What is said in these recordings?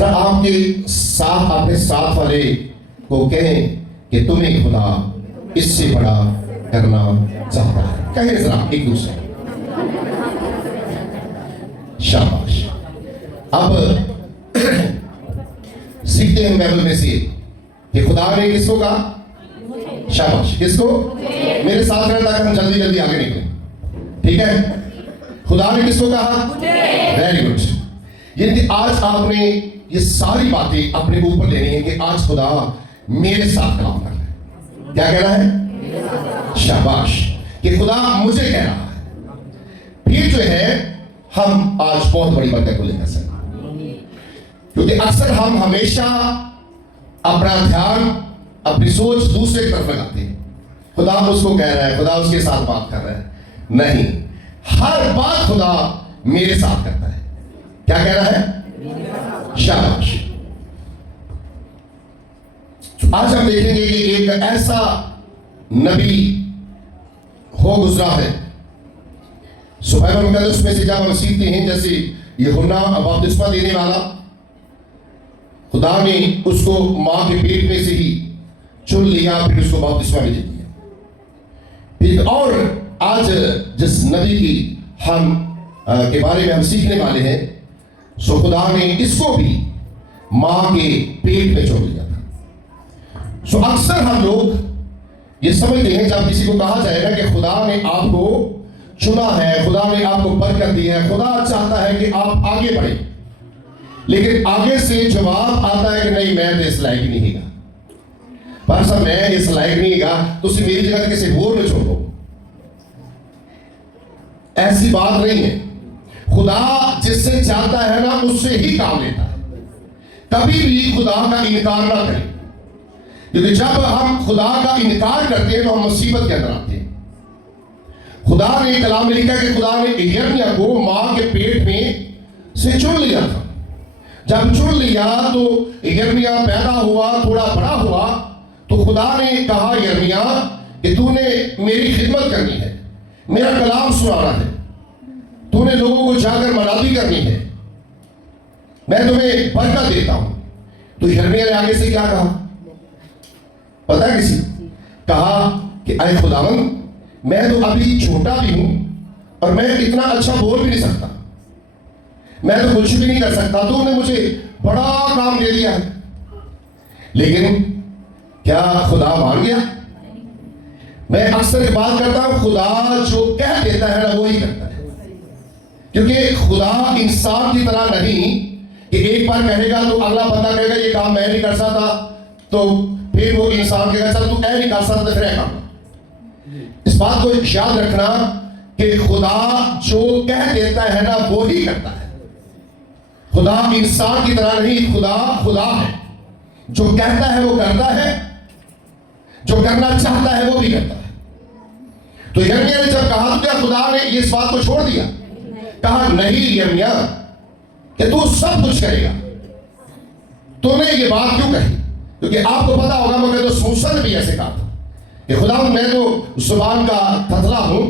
जरा आपके साथ अपने साथ वाले को कहें कि तुम्हें खुदा इससे बड़ा करना चाहता है। कहें जरा एक दूसरे। शाबाश। अब सीखते हैं बाइबल में से कि खुदा ने किसको कहा? शाबाश। किसको? मेरे साथ रहता है, हम जल्दी जल्दी आगे निकले, ठीक है? खुदा ने किसको कहा? Very good. यानी आज आपने ये सारी बातें अपने ऊपर लेनी है कि आज खुदा मेरे साथ काम कर रहा है। क्या कह रहा है? शाबाश। कि खुदा मुझे कह रहा है। फिर जो है हम आज बहुत बड़ी बातें को लेकर सकते, क्योंकि अक्सर हम हमेशा अपना ध्यान, अपनी सोच दूसरे की तरफ लगाते हैं। खुदा उसको कह रहा है, खुदा उसके साथ बात कर रहा है। नहीं, हर बात खुदा मेरे साथ करता है। क्या कह रहा है? शाबाश। आज हम देखेंगे कि एक ऐसा नबी हो गुजरा है। बाइबल मुकद्दस में से जब हम सीखते हैं, जैसे यूहन्ना बपतिस्मा देने वाला, खुदा ने उसको मां के पेट में से ही चुन लिया, फिर उसको बपतिस्मा भी दे दिया। फिर और आज जिस नबी की हम के बारे में हम सीखने वाले हैं, सो खुदा ने इसको भी मां के पेट में चुन लिया था। सो अक्सर हम लोग ये समझते हैं, जब किसी को कहा जाएगा कि खुदा ने आपको चुना है, खुदा ने आपको बरकत दी है, खुदा चाहता है कि आप आगे बढ़े, लेकिन आगे से जवाब आता है कि नहीं, मैं तो इस लायक नहीं गा। पर सब मैं इस लायक नहीं गा, तो उसे मेरी जगह किसी और में छोड़ो। ऐसी बात नहीं है। खुदा जिससे चाहता है ना, उससे ही काम लेता है। कभी भी खुदा का इनकार ना करें, क्योंकि जब हम खुदा का इनकार करते हैं तो हम मुसीबत के अंदर आते हैं। खुदा ने कलाम में लिखा कि खुदा ने यिर्मयाह को मां के पेट में से चुन लिया था। जब चुन लिया तो यिर्मयाह पैदा हुआ, थोड़ा बड़ा हुआ, तो खुदा ने कहा यिर्मयाह कि तूने मेरी खिदमत करनी है, मेरा कलाम सुनाना है, तूने लोगों को जाकर मनादी करनी है, मैं तुम्हें बरकत देता हूं। तो यिर्मयाह ने आगे से क्या कहा पता है? किसी कहा कि अय खुदावंद, मैं तो अभी छोटा भी हूं और मैं इतना अच्छा बोल भी नहीं सकता, मैं तो कुछ भी नहीं कर सकता, तूने मुझे बड़ा काम दे दिया है। लेकिन क्या खुदा मान गया? मैं अक्सर एक बात करता हूं, खुदा जो कह देता है ना, वो ही करता है। क्योंकि खुदा इंसान की तरह नहीं कि एक बार कहेगा तो अगला बंदा कहेगा ये काम मैं नहीं कर सकता, तो फिर वो इंसान कहेगा चल तू ऐ नहीं कर सकता, फिर ऐ काम। इस बात को याद रखना कि खुदा जो कह देता है ना, वो ही करता है। खुदा इंसान की तरह नहीं, खुदा खुदा है। जो कहता है वो करता है, जो करना चाहता है वो भी करता है। तो यिर्मयाह ने जब कहा तो क्या खुदा ने इस बात को छोड़ दिया? कहा नहीं यिर्मयाह, कि तू सब कुछ करेगा। तूने ये बात क्यों कही? क्योंकि आपको पता होगा, मगर तो मूसा ने भी ऐसे कहा था कि खुदा मैं तो जुबान का थथला हूं,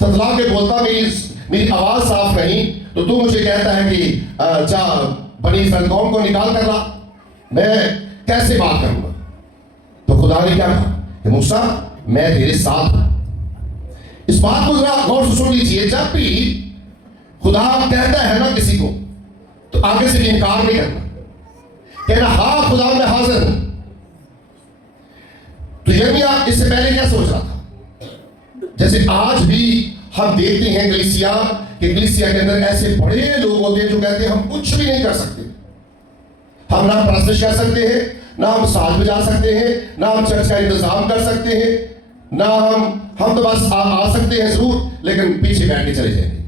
थथला के बोलता, मेरी आवाज साफ नहीं, तो तू मुझे कहता है कि जा बनी इस्राएल कौम को निकाल कर ला, मैं कैसे बात करूंगा? तो खुदा ने क्या कहा कि मूसा मैं तेरे साथ हूं। इस बात को जरा गौर से सुन लीजिए। जब भी खुदा कहता है ना किसी को, तो आगे से इनकार नहीं करना, कहना हाँ खुदा मैं हाजिर हूं। तो यिर्मयाह इससे पहले क्या सोच रहा था? जैसे आज भी हम देखते हैं कलीसिया के अंदर ऐसे बड़े लोग होते हैं जो कहते हैं हम कुछ भी नहीं कर सकते, हम ना प्रस्तुत कर सकते हैं, ना हम साज बजा सकते हैं, ना हम चर्च का इंतजाम कर सकते हैं, ना हम तो बस आ सकते हैं जरूर, लेकिन पीछे बैठ के चले जाएंगे,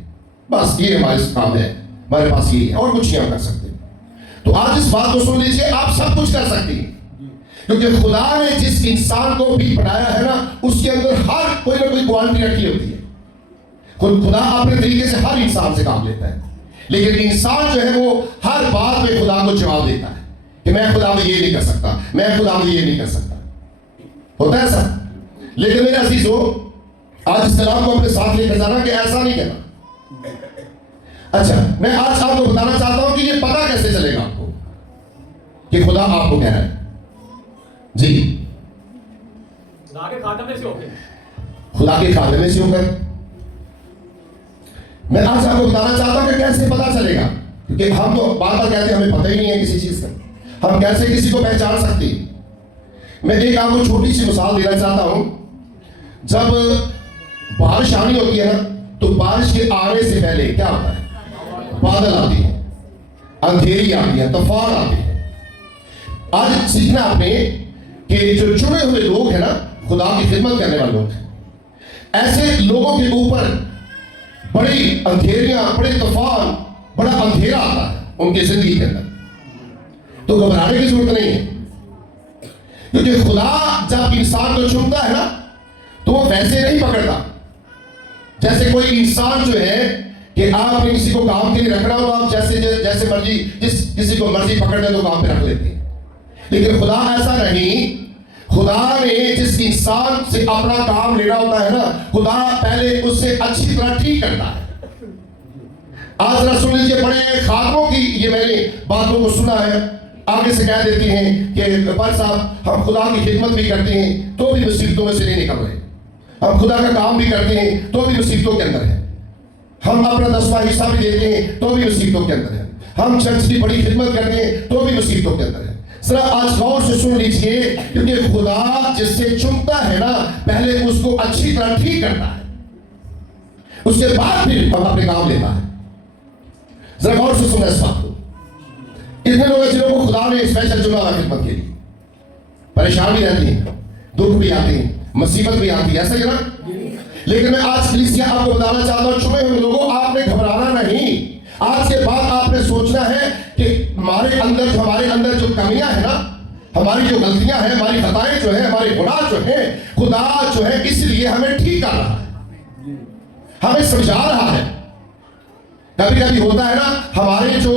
बस ये हमारे काम है, हमारे पास ये है, और कुछ नहीं हम कर सकते। तो आज इस बात को सुन लीजिए, आप सब कुछ कर सकते हैं, क्योंकि खुदा ने जिस इंसान को भी बनाया है ना, उसके अंदर हर कोई ना कोई क्वालिटी रखी होती है। खुदा अपने तरीके से हर इंसान से काम लेता है, लेकिन इंसान जो है वो हर बात में खुदा को जवाब देता है कि मैं खुदा में ये नहीं कर सकता, मैं खुदा में ये नहीं कर सकता। होता है ऐसा? लेकिन मेरे अजीजों, आज इस कलाम को अपने साथ लेकर जाना कि ऐसा नहीं कहना। अच्छा, मैं आज आपको बताना चाहता हूं कि ये पता कैसे चलेगा आपको कि खुदा आपको कह रहा है जी, खुदा के खातमे से होकर, खुदा के खातमे से होकर। मैं आज आपको बताना चाहता हूं कि कैसे पता चलेगा, क्योंकि हम तो बार बार कहते हैं हमें पता ही नहीं है किसी चीज का, हम कैसे किसी को पहचान सकते हैं। मैं एक आपको छोटी सी मिसाल देना चाहता हूं। जब बारिश आनी होती है ना, तो बारिश के आने से पहले क्या होता है? बादल आती है, अंधेरी आती है, तूफान आती है। आज सीखना आपने कि जो चुने हुए लोग हैं ना, खुदा की खिदमत करने वाले लोग, ऐसे लोगों के ऊपर बड़ी अंधेरियां, बड़े तूफान, बड़ा अंधेरा आता है उनकी जिंदगी के अंदर, तो घबराने की जरूरत नहीं है। क्योंकि खुदा जब इंसान को चुनता है ना, तो वो वैसे नहीं पकड़ता जैसे कोई इंसान जो है कि आपने किसी को काम के लिए रखना हो, आप जैसे मर्जी किसी को मर्जी पकड़ ले तो काम पे रख लेते हैं। लेकिन खुदा ऐसा नहीं। खुदा ने जिस इंसान से अपना काम लेना होता है ना, खुदा पहले उससे अच्छी तरह ठीक करता है। आज जरा सुन लीजिए, बड़े खातमों की ये मैंने बातों को सुना है, आगे से कह देती हैं कि पर साहब हम खुदा की खिदमत भी करते हैं तो भी मुसीबतों में से नहीं निकल रहे, हम खुदा का काम भी करते हैं तो भी मुसीबतों के अंदर है, हम अपना 10वां हिस्सा भी देते हैं तो भी मुसीबतों के अंदर है, हम चर्च की बड़ी खिदमत करते हैं तो भी मुसीबतों के अंदर है। जरा आज गौर से सुन लीजिए, क्योंकि खुदा जिससे चुनता है ना, पहले उसको अच्छी तरह ठीक करता है, उसके बाद फिर अपने काम लेता है। जरा गौर से सुनना इस बात को। इतने लोग जिन्हों को खुदा ने स्पेशल चुना हुआ खिदमत के लिए, परेशान भी रहती है, दुख भी आती है, मुसीबत भी आती है, ऐसा ही ना। लेकिन मैं आज कलीसिया आपको बताना चाहता हूं, चुने हुए लोगों, आपने घबराना नहीं। आज के बाद आपने सोचना है कि हमारे अंदर जो कमियां है ना, हमारी जो गलतियां हैं, हमारी खताएं जो है, हमारे गुनाह जो है, खुदा जो है इसलिए हमें ठीक कर रहा है, हमें समझा रहा है। कभी कभी होता है ना, हमारे जो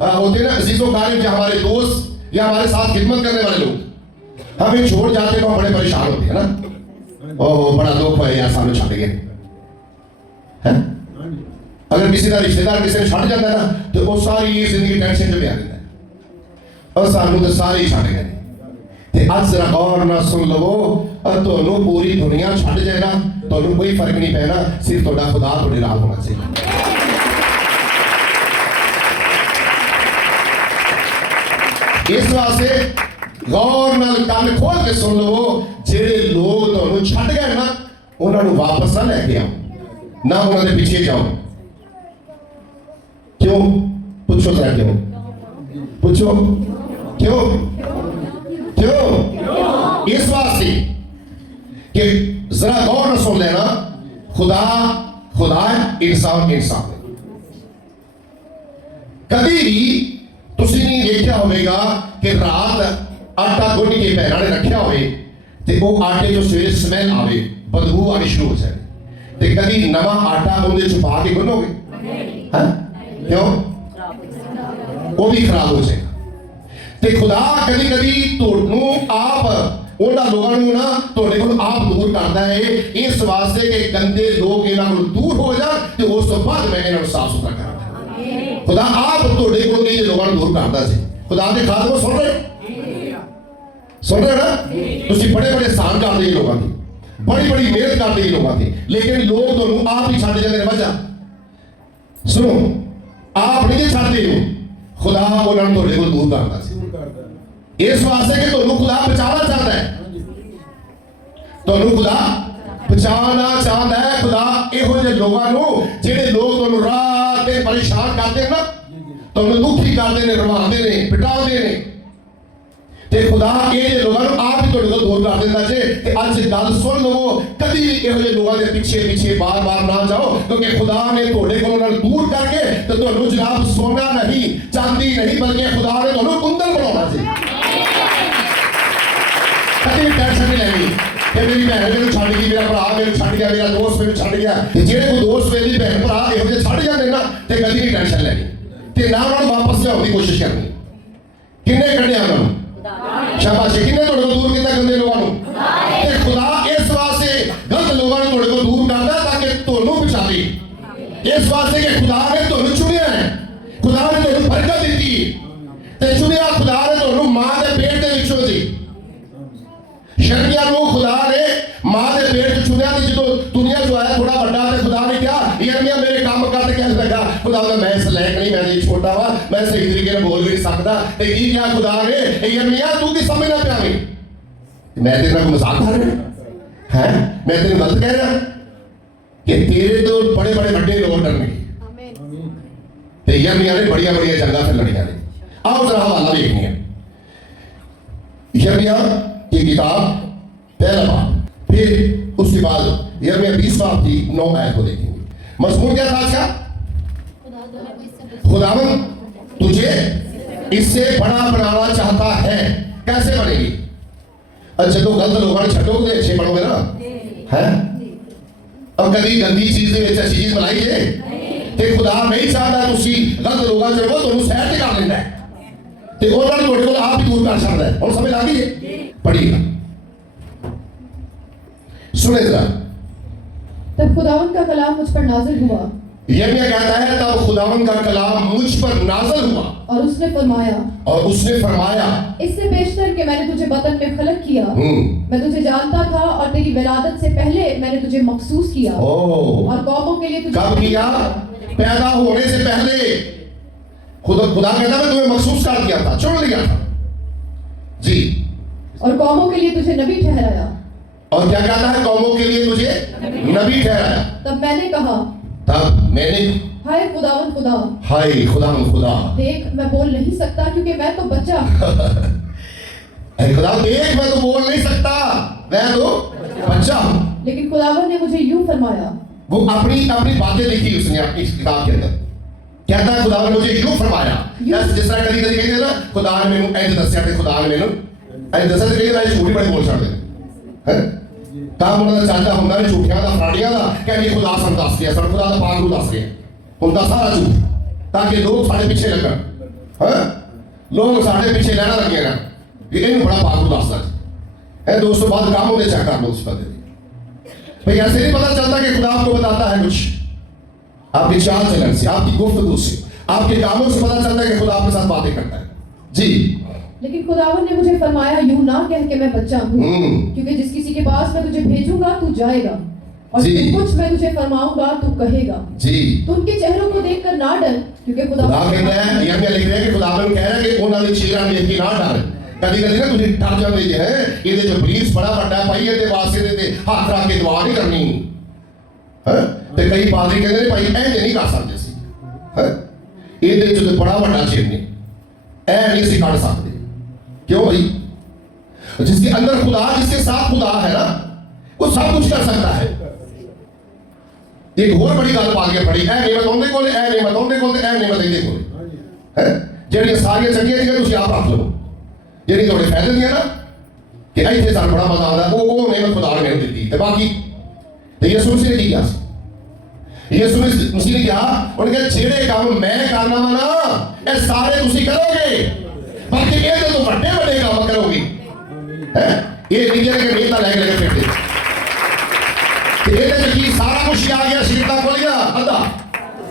होते हैं ना अजीजों कारब, या हमारे दोस्त या हमारे साथ खिदमत करने वाले लोग हमें छोड़ जाते हैं तो हम बड़े परेशान होते हैं ना, ओह बड़ा दुख है यार, सामने छट गए हैं। अगर किसी का रिश्तेदार किसी ने छट जाता है ना, तो वो सारी जिंदगी टेंशन में आ जाता है, और सानू तो सारे छट गए। ते आज जरा गौर ना सुन लवो, तो पूरी दुनिया छट जाए ना, तो कोई फर्क नहीं पैना, सिर्फ थोड़ा खुदा थोड़े नाल होना चाहिए। इस वास्ते गौर नाल कान खोल के सुन लो, जेड़े लोग तुहानू छट गए ना, उन्होंने वापस ना लेके आओ, ना उन्होंने पीछे जाओ। क्यों? पूछो जरा, क्यों? पूछो क्यों? क्यों? इस वास्ते कि जरा गौर न सुन लेना, खुदा है, इंसान इंसान। कभी भी तुसी नहीं देखा होगा कि रात आटा गुन के भैन ने रखा हो, वो आटे जो सवेरे स्मैल आवे, बदबू आनी शुरू हो जाए, तो कभी नवा आटा उन्हें छुपा के गुनोगे? क्यों? वो भी खराब हो जाएगा। तो खुदा कभी कभी तुहानू आप उन्हां लोगों नू ना तुहाडे कोल आप दूर करता है, इस वास्ते कि गंदे लोग इन्हां कोल दूर हो जाए, तो उस तो बाद मैं इन्हां नू साफ सुथरा करदा। खुदा आप तुहाडे कोल ये लोगों नू दूर करदा सी। खुदा दे खातमे सुन रहे ना, तुसीं बड़े बड़े स्थान करदे ही लोगों की, बड़ी बड़ी मेहनत करदे ही लोगों की, लेकिन लोग तुहानू आप ही छड्ड जांदे। वजह सुनो, आप नहीं छड्डदे हो, खुदा उन्होंने तुहाडे कोल दूर करदा सी, इस वास्ते कि तुहानू खुदा बचाना चाहता है, तुहानू खुदा बचाना चाहता है। खुदा इहो जे लोगों नू, जेड़े लोग तुहानू रात दिन परेशान करते हैं ना, तुहानू दुखी करते हैं, रवांदे ने, पिटांदे ने, ते खुदा ये जे लोगों नू आप ही तुहाडे कोल दूर कर देंदा जे। ते अज गल सुन लो, कभी भी इहो जे लोगों के पीछे पीछे बार बार ना जाओ, क्योंकि खुदा ने तुहाडे कोल दूर करके तो तुहानू जनाब सोना नहीं, चांदी नहीं, बल्कि खुदा ने तुहानू कुंदन बनाउणा जी। कभी भी टेंशन नहीं लेनी कि मेरी भैन मेनू छड्ड गई, मेरा भरा मेनू छड्ड गया, मेरा दोस्त मेनू छड्ड गया। जेड़े कोई दोस्त मेरी भैन भरा इहो जे छड्ड जांदे ना, ते कभी नहीं टेंशन लेनी, ते ना उन्हां नू वापस लिआउण दी कोशिश करनी। किन्ने कढिया उन्हां नू? शाबाशी। किन्ने तुहाडे कोल दूर कीता गंदे लोगों नू? ते खुदा इस वास्ते गलत लोगों नू तुहाडे कोल दूर करदा ताकि तुहानू बचावे। इस वास्ते कि खुदा ने तुहानू चुनिया है, खुदा ने तुहानू बरकत दी, ते चुनिया खुदा ने तुहानू यर्मिया मेरे काम करते कहने लगा खुदा ने मैं इस लायक नहीं, मैं नहीं छोटा वा, मैं सही तरीके से बोल भी नहीं सकता। ते की क्या खुदा ने यर्मिया तू की समझ ना पावी, मैं तेरे नाल मजाक कर रहा है, मैं तेरे गलत कह रहा कि तेरे तो बड़े बड़े बड़े लोग डरने। ते यर्मिया ने बड़िया बड़िया जंगा फिर लड़िया ने। आओ जरा हवाला देखनी है यर्मिया की किताब पहला बाब, फिर उसके बाद यर्मिया 20 बाब की 9 आयत को देखेंगे। मजमून क्या था आज का? खुदावन तुझे इससे बड़ा बनाना चाहता है। कैसे बनेगी? अच्छा तो गलत लोगों ने छटो के अच्छे बनोगे ना है। अब कभी गंदी चीज ने अच्छी चीज बनाई है ते खुदा नहीं चाहता तुसी गलत लोगों से वो ਤੁਹਾਨੂੰ ਸਹਿਰ ਤੇ ਕਰ ਲੈਂਦਾ ਹੈ ਤੇ ਉਹਨਾਂ ਨੂੰ ਤੁਹਾਡੇ ਕੋਲ ਆਪ ਹੀ ਦੂਰ ਕਰ ਸਕਦਾ ਹੈ। ਹੁਣ ਸਮਝ ਆ ਗਈ ਹੈ? पढ़िएगा, सुने जरा। तब खुदावन का कलाम मुझ पर नाजिल हुआ। यर्मिया कहता है तब खुदावन का कलाम मुझ पर नाजिल हुआ और उसने फरमाया इससे पेशतर कि मैंने तुझे बतन में खलक किया, मैं तुझे जानता था और तेरी विलादत से पहले मैंने तुझे मखसूस किया और कौमों के लिए तुझे कब किया? पैदा होने से पहले खुदा कहता मैं तुम्हें मखसूस कर दिया था, चुन लिया था जी। और कौमों के लिए तुझे नबी ठहराया। और क्या कहता है? कौमों के लिए तुझे नबी ठहराया। तब मैंने हाय खुदावन खुदा, हाय खुदावन खुदा, देख मैं बोल नहीं सकता क्योंकि मैं तो बच्चा। अरे खुदा देख मैं तो बोल नहीं सकता, मैं तो बच्चा हूं। लेकिन खुदावन ने मुझे यूं फरमाया, वो अपनी बातें लिखी उसने अपनी किताब के अंदर। कहता है खुदा ने मुझे यूं फरमाया। जिस तरह कभी कभी कहते ना खुदा ने मैनू इंज दस्या ते खुदा ने मैनू इंज दस्या ते कई झूठ बड़े बोल छड़दे हैं। काम उन्होंने चाहता हुंदा ने झूठियां दा फराडियां दा कहनी खुदा सन दस दिया सन खुदा दा पाक नू दस रहे हुंदा सारा झूठ ताकि लोग साडे पीछे लगन हैं। लोग साडे पीछे लेना लगे ना कि इन्हू बड़ा पाक नू दसदा है। दोस्तों बाद कामों दे चेक कर लो उस बंदे दी। भाई ऐसे नहीं पता चलता कि खुदा आपको बताता है कुछ, आपकी चाल चलन से, आपकी गुफ्तगू से, आपके कामों से पता चलता है कि खुदा आपके साथ बातें करता है जी। लेकिन खुदावन ने मुझे फरमाया यूं ना कह के मैं बच्चा हूँ, क्योंकि जिस किसी के पास मैं तुझे भेजूंगा तू जाएगा और जो कुछ मैं तुझे फरमाऊंगा तू कहेगा जी। तो उनके चेहरों को देखकर ना डर, क्योंकि खुदा कहता है यर्मिया लिख रहा है कि खुदावन कह रहा है कि उन्होंने चेहरा देख के ना डर। कभी कभी ना तुझे डर जाते हैं ये जो पुलिस बड़ा बड़ा भाई ये वास्ते दे हाथ रख के दुआ नहीं करनी है। ते कई पादरी कहते हैं भाई ऐ नहीं कर सकते सी है ये जो बड़ा बड़ा चिन्ह ने ऐ नहीं सी काट सकते। क्यों भाई? जिसके अंदर खुदा, जिसके साथ खुदा है ना वो सब कुछ कर सकता है। एक और बड़ी गल पा के पड़ी ऐ नेमत ओंदे कोले, ऐ नेमत ओंदे कोले, ऐ नेमत इहदे कोले है। जेड़ियां सारियां चंगियां चीज़ां तुसीं आप रख लो, जेड़ी तुहाडे फायदे दी है ना कि इत्थे सानूं बड़ा मजा आउंदा वो नेमत खुदा ने मैनूं दित्ती। ते बाकी ते यीशु मसीह ने की किया? यीशु मसीह ने कहा उन्होंने कहा जेड़े काम मैं करना वा ना ये सारे तुसीं करोगे, बाकी ये तो बड़े बड़े काम करोगे हैं। ये निजे के नेता लगे फिरते ते ये की सारा कुछ आ गया, शिगिर्दा खुल गया अद्धा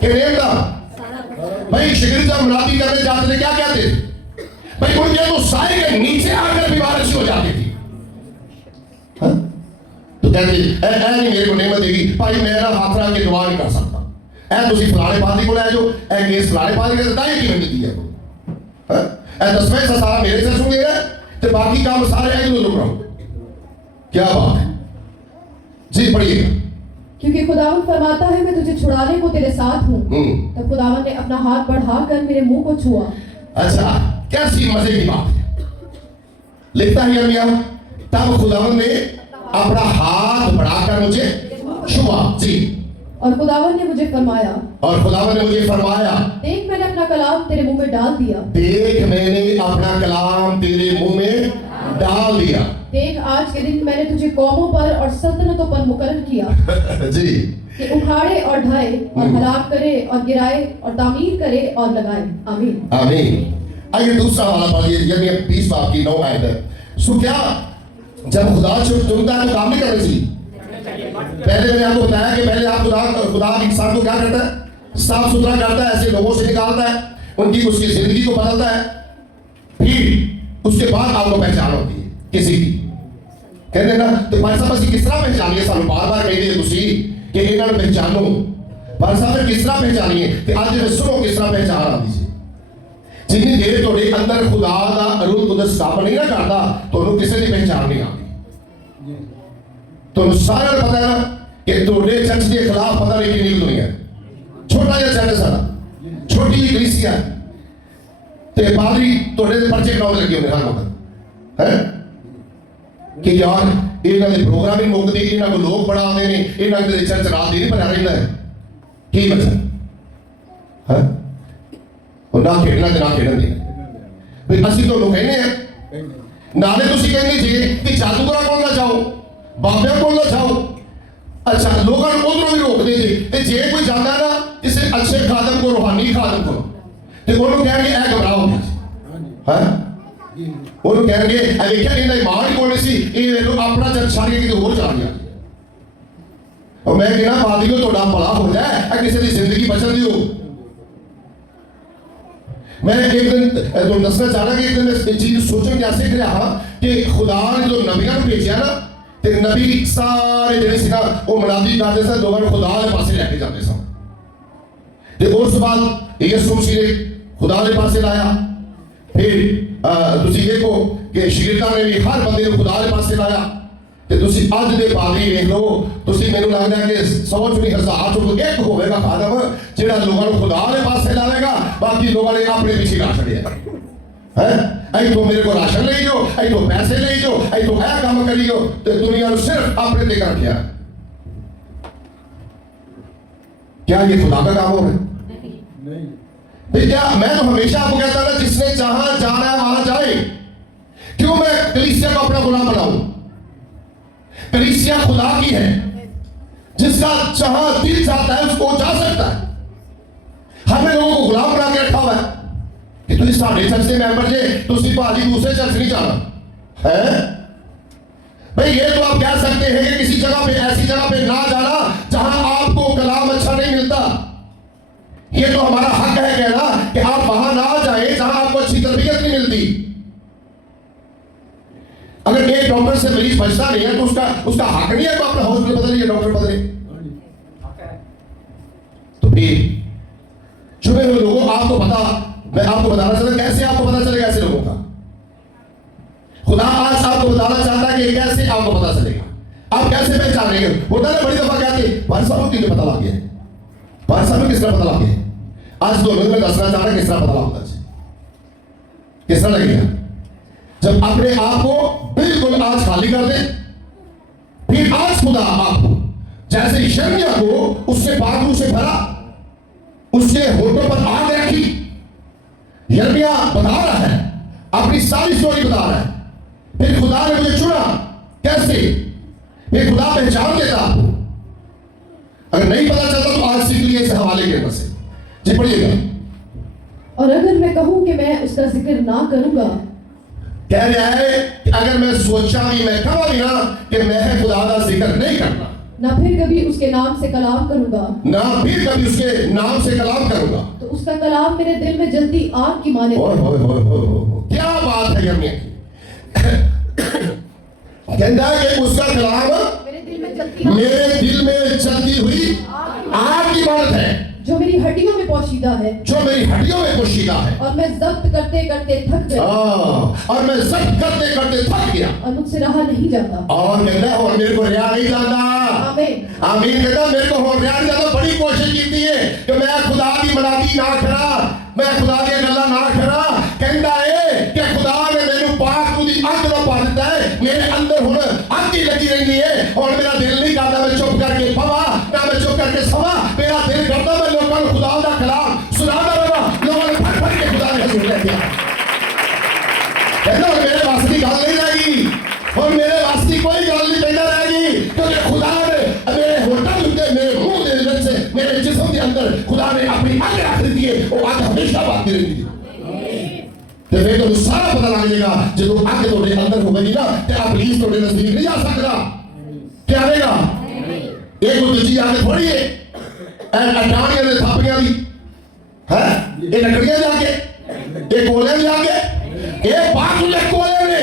के नेता। भाई शिगिर्दा मुनादी करने जाते थे क्या कहते भाई? उनके तो साए के नीचे आकर भी बारिश हो जाती थी। तो कहते ऐ नहीं मेरे को नेमत देगी भाई, मैं ना हाथ रख के दुआ नहीं कर सकता। ऐ तुसी फलाने पादरी को ले जाओ, ऐ केस फलाने पादरी के दाई की मंदी दी है हां ऐ 10वें से सारा मेरे से सुन गया ते बाकी काम सारे ऐ लोग करो। क्या बात है जी? पढ़िएगा। क्योंकि खुदावन फरमाता है मैं तुझे छुड़ाने को तेरे साथ हूँ। तब खुदावन ने अपना हाथ बढ़ाकर मेरे मुंह को छुआ। अच्छा कैसी मजे की बात है। लिखता है यर्मिया तब खुदावन ने अपना हाथ बढ़ाकर मुझे छुआ जी। और खुदावन ने मुझे फरमाया देख मैंने अपना कलाम तेरे मुंह में डाल दिया। देख मैंने अपना कलाम तेरे मुंह में डाल दिया। देख आज के दिन मैंने तुझे कौमों पर और सल्तनतों पर मुकर्रर किया जी कि उखाड़े और ढाए और हलाक करे और गिराए और तामीर करे और लगाए। आमीन आमीन। आइए दूसरा वाला पढ़िए यर्मिया 20 बाब की 9 आयत। सो क्या जब खुदा चुनता है तो काम नहीं करनी चाहिए। पहले मैंने आपको बताया कि पहले आप खुदा इंसान को क्या करता है? साफ सुथरा करता है, ऐसे लोगों से निकालता है, उनकी उसकी जिंदगी को बदलता है, फिर उसके बाद आपको पहचान होती है किसी की। कहते ना तो भाई साहब असं किस तरह पहचानिए? सानू बार बार कहते तुसी कि इन्हां नूं पहचानो पर साहब किस तरह पहचानिए कि आज जो सुनो किस तरह पहचान आती है जिन्नी देर थोड़े अंदर खुदा दा रूह कुदस काम नहीं ना करता तो किसी की पहचान नहीं आती तो सारा पता है ना कि थोड़े चर्च के खिलाफ पता नहीं कितनी दुनिया छोटा जिहा चर्च सारा छोटी जी कलीसिया ते पादरी थोड़े पर्चे कराने लगे होंगे हर वक्त है कि यार इन्होंने प्रोग्राम ही मुकते इन्होंने को लोग बड़ा आते हैं इन्होंने चर्च रात दिन भरा रहा है की वजह है और ना खेलना ते ना खेलन देना फिर असि तो लोग कहने हैं नाले तुसी कहने जी कि जादूगरा कोल ना जाओ बाबे कोल ना जाओ अच्छा लोगों को उधरों भी रोकते जी ते जे कोई जाता है ना किसी अच्छे खादम को रूहानी खादम को ते उन्होंने कहेंगे ऐ घबराओ हैं उन्होंने कहेंगे ऐ देखिए इन्हें ईमान ही कोई सी ये लोग अपना चर्च छाड़ के किसी होर चला गया और मैं कहना पादरियों थोड़ा भला हो जाए किसी की जिंदगी बचन दियो मैं एक दिन तो दसना चाह रहा कि एक दिन इस चीज सोचने की ऐसे रहा कि खुदा ने जो नबियां को भेजा ना ते नबी सारे ਜਿਹੜੇ ਸੀ ਨਾ ਉਹ ਮਨਾਦੀ ਕਰਦੇ ਸਨ ਲੋਕਾਂ ਨੂੰ ਖੁਦਾ ਦੇ ਪਾਸੇ ਲੈ ਕੇ ਜਾਂਦੇ ਸਨ ਤੇ ਉਸ ਤੋਂ ਬਾਅਦ ਯਿਸੂ ਮਸੀਹ ਨੇ ਖੁਦਾ ਦੇ ਪਾਸੇ ਲਾਇਆ ਫਿਰ ਤੁਸੀਂ ਦੇਖੋ ਕਿ ਸ਼ਾਗਿਰਦਾਂ ਨੇ ਵੀ ਹਰ ਬੰਦੇ ਨੂੰ ਖੁਦਾ ਦੇ ਪਾਸੇ ਲਾਇਆ ਤੇ ਤੁਸੀਂ ਅੱਜ ਦੇ ਪਾਦਰੀ ਵੇਖ ਲਓ ਤੁਸੀਂ ਮੈਨੂੰ ਲੱਗਦਾ ਕਿ 100 ਚੋਂ 1000 ਚੋਂ ਇੱਕ ਹੋਵੇਗਾ ਖਾਦਮ ਜਿਹੜਾ ਲੋਕਾਂ ਨੂੰ ਖੁਦਾ ਦੇ ਪਾਸੇ ਲਾਵੇਗਾ ਬਾਕੀ ਲੋਕਾਂ ਨੇ ਆਪਣੇ ਪਿੱਛੇ ਲਾ ਛੱਡਿਆ है ऐ तो मेरे को राशन ले जो ऐ तो पैसे ले जो ऐ तो ऐ काम करी जो तो दुनिया को सिर्फ अपने लेकर रखा क्या ये खुदा का काम हो नहीं क्या मैं तो हमेशा आपको कहता था जिसने जहां जाना है वहां जाए क्यों मैं कलीसिया को अपना गुलाम बनाऊं कलीसिया खुदा की है जिसका जहां दिल चाहता है उसको जा सकता है हमने लोगों को गुलाम बना के रखा हुआ है कि तुम साढ़े चर्च के मेंबर जे तुम भाजी दूसरे चर्च नहीं जाना है भाई ये तो आप कह सकते हैं कि किसी जगह पे ऐसी जगह पे ना जाना जहां आपको कलाम अच्छा नहीं मिलता ये तो हमारा हक है कहना कि आप वहां ना जाए जहां आपको अच्छी तरबियत नहीं मिलती अगर एक डॉक्टर से मरीज बचता नहीं है तो उसका हक नहीं है तो अपना हॉस्पिटल बदलिए डॉक्टर बदले तो फिर चुने हुए लोगों आपको पता मैं आपको बताना चाहता कैसे आपको पता चलेगा ऐसे लोगों का खुदा आज आपको बताना चाहता है कि कैसे आपको पता चलेगा आप कैसे पहचानेंगे होता है बड़ी दफा कहते भाई साहब को पता लग गया भाई साहब किस तरह पता लग गया आज दोनों में दसना चाह रहा किस तरह पता लगता है किस तरह लगेगा जब अपने आप को बिल्कुल आज खाली कर दे फिर आज खुदा आपको जैसे यिर्मयाह को उसने बागों से भरा उसके होठों पर आग रखी यिर्मयाह बता रहा है अपनी सारी स्टोरी बता रहा है फिर खुदा ने मुझे चुना कैसे फिर खुदा पहचान देता आपको अगर नहीं पता चलता तो आज सीख लिए इस हवाले के ऊपर से जी पढ़िएगा और अगर मैं कहूं कि मैं उसका जिक्र ना करूंगा कह रहा है कि अगर मैं सोचा भी मैं कहा भी ना कि मैं खुदा का जिक्र नहीं करना ना फिर कभी उसके नाम से कलाम करूंगा ना फिर कभी उसके नाम से कलाम करूंगा तो उसका कलाम मेरे दिल में जलती आग की माने क्या बात है यिर्मयाह की कहता है कि उसका कलाम मेरे दिल में जलती हुई आग की मानत है जो मेरी हड्डियों में पोशीदा है और मैं जब्त करते करते थक गया और मुझसे रहा नहीं जाता और कहता है और मेरे को रिया नहीं जाता आमीन कहता मेरे को हो रिया नहीं जाता बड़ी कोशिश की है कि मैं खुदा की मनादी ना करा मैं खुदा की गल्ला ना करा कहता है कि खुदा ने मेनू पाक दी अग दा पा दिता है मेरे अंदर हुण अग ही लगी रहती है और मेरा दिल नहीं करता मैं चुप करके पवा ना मैं चुप करके सवा मेरा दिल करता मैं लोगों को खुदा दा कलाम सुनाता रहा लोगों ने फट फट के खुदा ने हजूर ले दिया कहता मेरे वास की गल नहीं रहेगी और मेरे वास की कोई गल नहीं कहता रहेगी क्योंकि खुदा ने मेरे होठों उत्ते मेरे मुंह दे विच मेरे जिस्म के अंदर खुदा ने अपनी अग रख दी है वो अग हमेशा बाकी रहती है ते फिर तो सारा पता लग जाएगा जो अग तोड़े अंदर होगी ना ते इबलीस तोड़े नजदीक नहीं आ सकता क्या आएगा एक दूसरी आगे थोड़ी है अटानियां दे थापियां दी है ये लकड़ियां जाके ये कोले जाके ये बाकुले कोले ने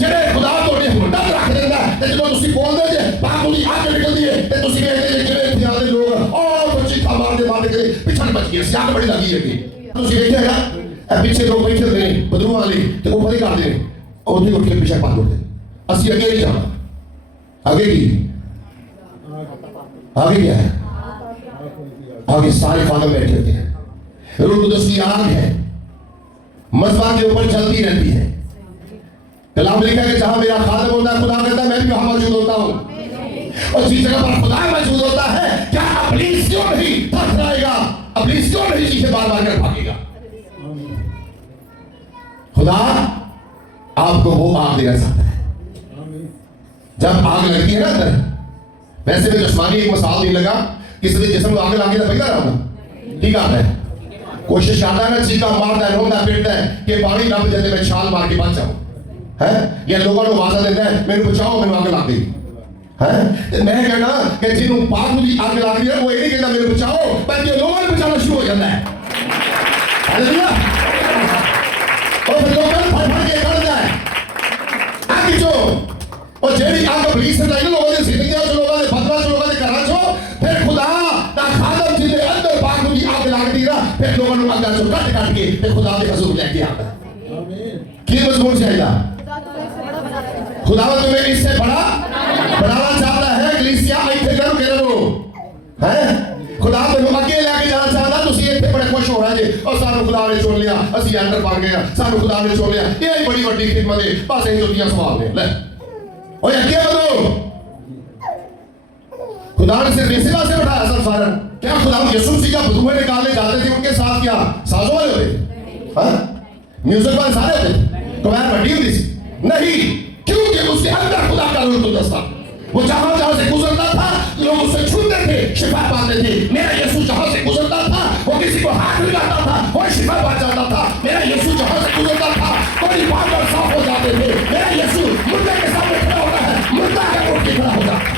जेड़े खुदा तोड़े हुंडा रख देंदा ते जदों तुसी बोलदे जे बाकुली आग निकलदी है ते तुसी कहदे जे जेड़े इत्थे आदे लोग ओ बच्ची खा मारदे कलीसिया बड़ी लगी है ਤੁਸੀਂ ਵੇਖਿਆ ਹੈਗਾ ਇਹ ਪਿੱਛੇ ਲੋਕ ਬੈਠੇ ਹੁੰਦੇ ਨੇ ਬਦਰੂਆਂ ਵਾਲੇ ਤੇ ਉਹ ਪਰੇ ਕਰਦੇ ਨੇ ਉਹਦੇ ਉੱਠ ਕੇ ਪਿੱਛੇ ਪਾ ਦਿੰਦੇ ਅਸੀਂ ਅੱਗੇ ਨਹੀਂ ਜਾਣਾ आगे की आगे क्या है आगे सारे खादम बैठे होते हैं रूह कुदस की आग है मज़बा के ऊपर चलती रहती है कलाम लिखा है कि जहां मेरा खादम होता है खुदा कहता है मैं भी वहां मौजूद होता हूं और जिस जगह पर खुदा मौजूद होता है क्या इब्लीस क्यों नहीं पथराएगा इब्लीस क्यों नहीं चीजें बार बार कर भागेगा खुदा आपको वो आग देना चाहता है जब आग लगती है ना अंदर वैसे भी दुश्मनी एक मिसाल नहीं लगा किसी ने जिस्म आग लगा के पहला रहा ठीक आता है कोशिश करता है ना चीका मारता है रोंदा पिटता है कि पानी रब जल्दी में छाल मार के बच जाऊं है या लोगों को आवाज़ देता है मैंने बचाओ मैंने आग लग गई है मैं कहना कि जिन्हों पाक की आग लग रही है वो ये नहीं कहता मेरे बचाओ बल्कि लोगों ने बचाना शुरू हो जाता है हालेलुया और फिर लोग फट फट के कर जाए आगे जो और जेडी आग पुलिस से नहीं लोगों ने जिंदगियां जो लोगों ने बदला जो लोगों ने करा जो फिर खुदा ना खादम जिंदे अंदर पाक की आग लग दी ना फिर लोगों ने अंदर से काट के फिर खुदा के हजूर लेके आता है आमीन की मजबूर चाहिए खुदा तुम्हें इससे बड़ा बनाना चाहता है कलीसिया इथे करो के रहो हैं खुदा तुम्हें आगे लेके जाना चाहता तुसी इथे बड़े खुश हो रहे जी और सानू खुदा ने चुन लिया असि अंदर बन गए सानू खुदा ने चुन लिया ये ही बड़ी बड़ी खिदमत है बस इन जुतियां सवाल ने ले और क्या बताओ खुदा ने सिर्फ इसी बात से बैठाया संसारन क्या खुदा यीशु मसीह का बदुए निकालने जाते थे उनके साथ क्या साजों वाले होते हाँ म्यूजिक वाले सारे होते कवायर बड़ी होती थी नहीं क्योंकि उसके अंदर खुदा का रूह कुदस था वो जहां जहां से गुजरता था लोग उसे छूते थे शिफा पाते थे मेरा यीशु जहां से गुजरता था वो किसी को हाथ लगाता था वो शिफा पा जाता था मेरा यीशु जहां से गुजरता था कोई पागल साफ हो जाते थे मेरा यीशु मुर्दे के सामने खड़ा होता है मुर्दा के उठ के खड़ा हो जाता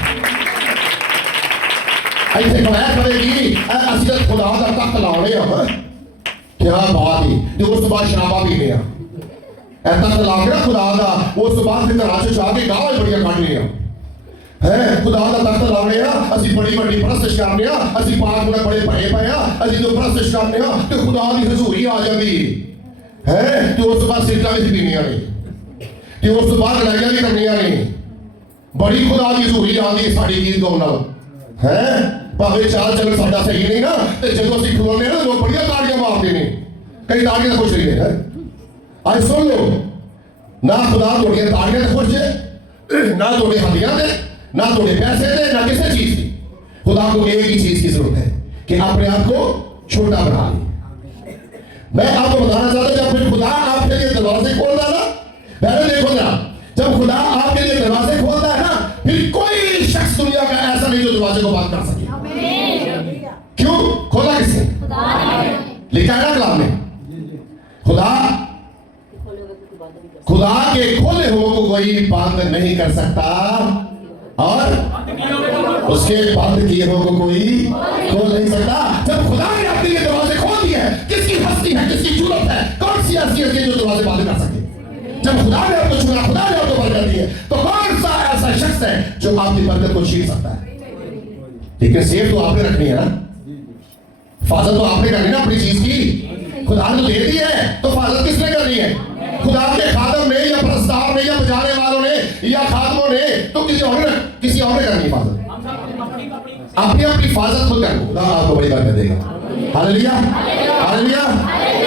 ऐसे कमाया करेगी असलियत खुदा का तख्त लाने हम क्या बात है जो उस बाद शराबा पीने हैं तख्त लाके खुदा का उस बाद फिर राज चाह के गाँव बड़ियां काटने हैं है खुदा का तख्त लाने असि बड़ी बड़ी परस्तिश करने असि पाक में बड़े भरे पे असि जो परस्तिश करने तो खुदा की हजूरी आ जाती है तो उस बाद सिरका भी पीनिया नहीं तो उस बाद लड़ाइयां भी करनिया नहीं बड़ी खुदा की हजूरी आती साड़ी गीत गाउन नाल है भावे चाल चलन साडा सही नहीं ना ते जदों असि खलोने ना लोग बड़ियां ताड़ियां मारते ने कई ताड़ियां खुश रही है आज सुन लो ना खुदा तोड़ियां ताड़ियां खुश है ना तोड़े हदियां दे ना तोड़े पैसे दे ना किसी चीज की खुदा को एक ही चीज की जरूरत है कि अपने आप को छोटा बना ले मैं आपको बताना चाहता हूं जब फिर खुदा आपके लिए दरवाजे खोलता है ना पहले देखो जरा जब खुदा आपके लिए दरवाजे खोलता है ना फिर कोई शख्स दुनिया का ऐसा नहीं जो दरवाजे को बंद कर सके क्यों खोला किसने लिखा है ना कलाम में खुदा के खोले हुए को कोई बंद नहीं कर सकता और उसके बंद किए हुए को कोई खोल नहीं सकता जब खुदा ने अपने लिए दरवाजे खोल दिए किसकी हस्ती है किसकी जरूरत है कौन सी हस्ती है जो दरवाजे बंद कर सके जब खुदा ने आपको चुना खुदा ने आपको बरकत दी है तो कौन सा ऐसा शख्स है जो आपकी बरकत को छीन सकता है ठीक है सेफ तो आपने रखनी है ना हिफाजत तो आपने करनी है अपनी चीज की खुदा ने दे दी है तो हिफाजत किसने करनी है खुदा के खादम ने या प्रस्ताव ने या बजाने वालों ने या खादमों ने तो किसी और ने करनी हिफाजत अपनी अपनी हिफाजत खुद करनी खुदा आपको बड़ी बरकत देगा हालेलुया हालेलुया